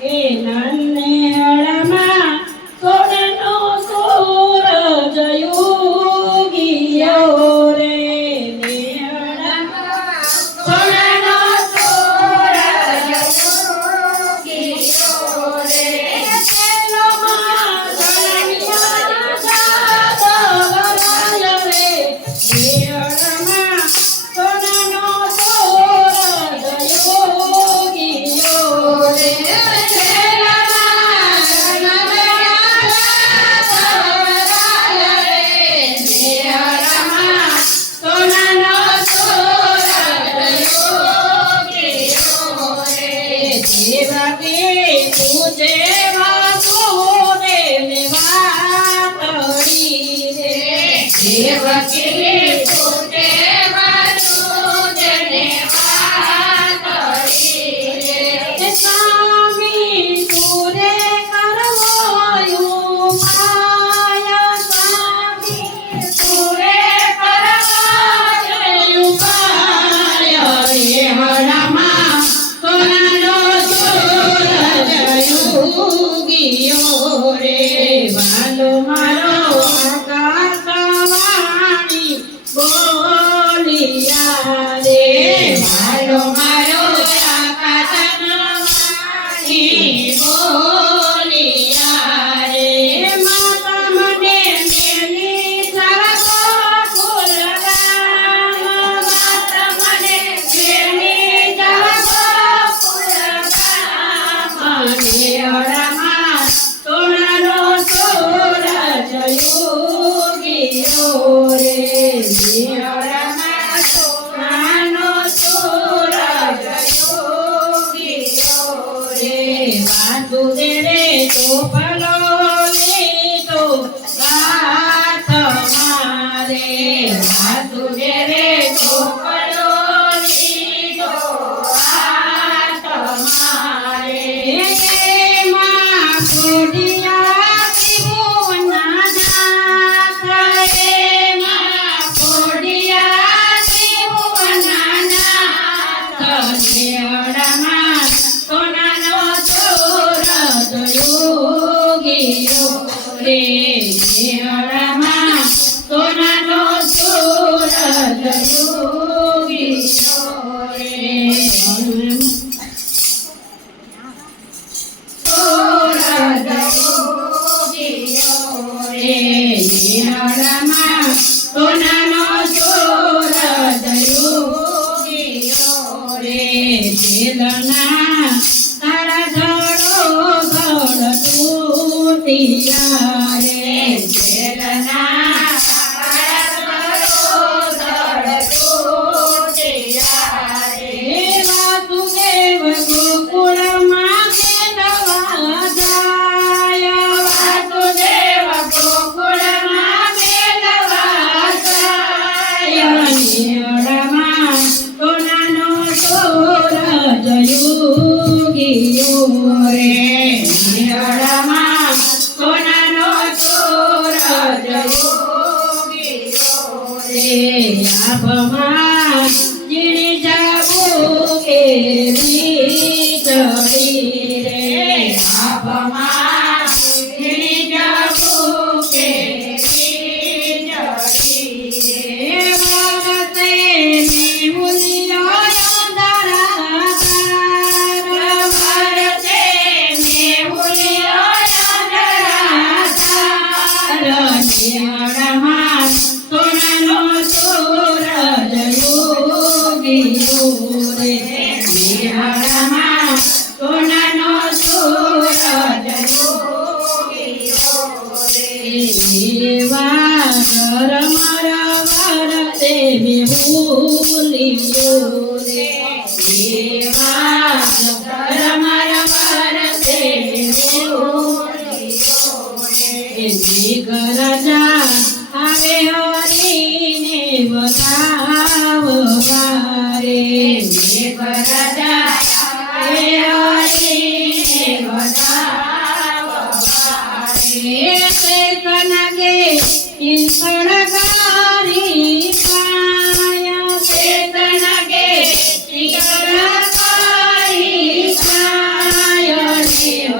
એ નાનેળમાં સોનાનો સૂરજ ઉગિયો રે નેળમાં સોનાનો સૂરજ ઉગિયો રે તેલોમાં સોનાની જાત વરાય રે નેળમાં સોનાનો સૂરજ ઉગિયો રે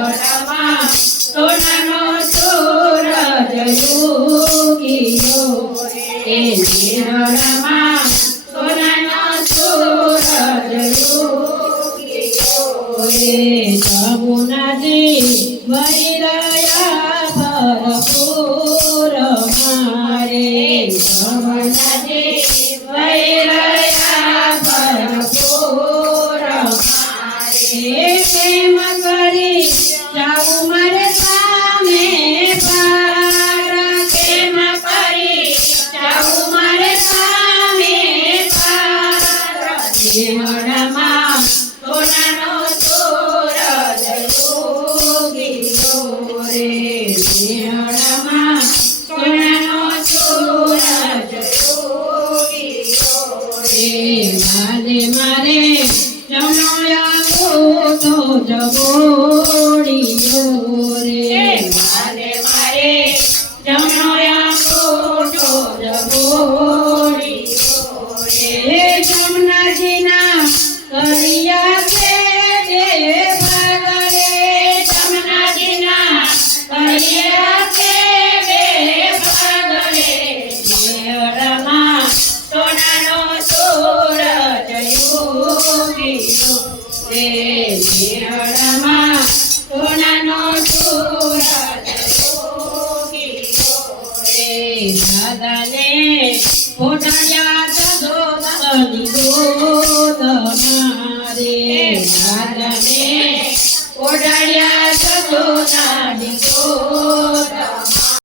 મેળામાં સોનાનો સૂરજ ઉગ્યો રે મેળામાં સોનાનો સૂરજ ઉગ્યો રે જમુનાજી વહી રહ્યા ભરપૂર મારે જમુનાજી વહી રહ્યા ભરપૂર મારે કેમ કરી જાઉં મારે સામે પાર કેમ કરી જાઉં મારે સામે પાર મેળામાં સોનાનો સૂરજ ઉગ્યો રે મેળામાં સોનાનો સૂરજ ઉગ્યો રે મારે મારે જમણો તો જગોડિયો રે મારે મારે જમણો તો જગોડિયો રે જમનાજીના કરિયા છે દેવ રે જમનાજીના કરિયા છે દેવ રે મેળામાં સોનાનો સૂરજ ઉગ્યો રે મેળામાં સોનાનો સૂરજ ઉગ્યો રે દાદાને પોટાયા જગો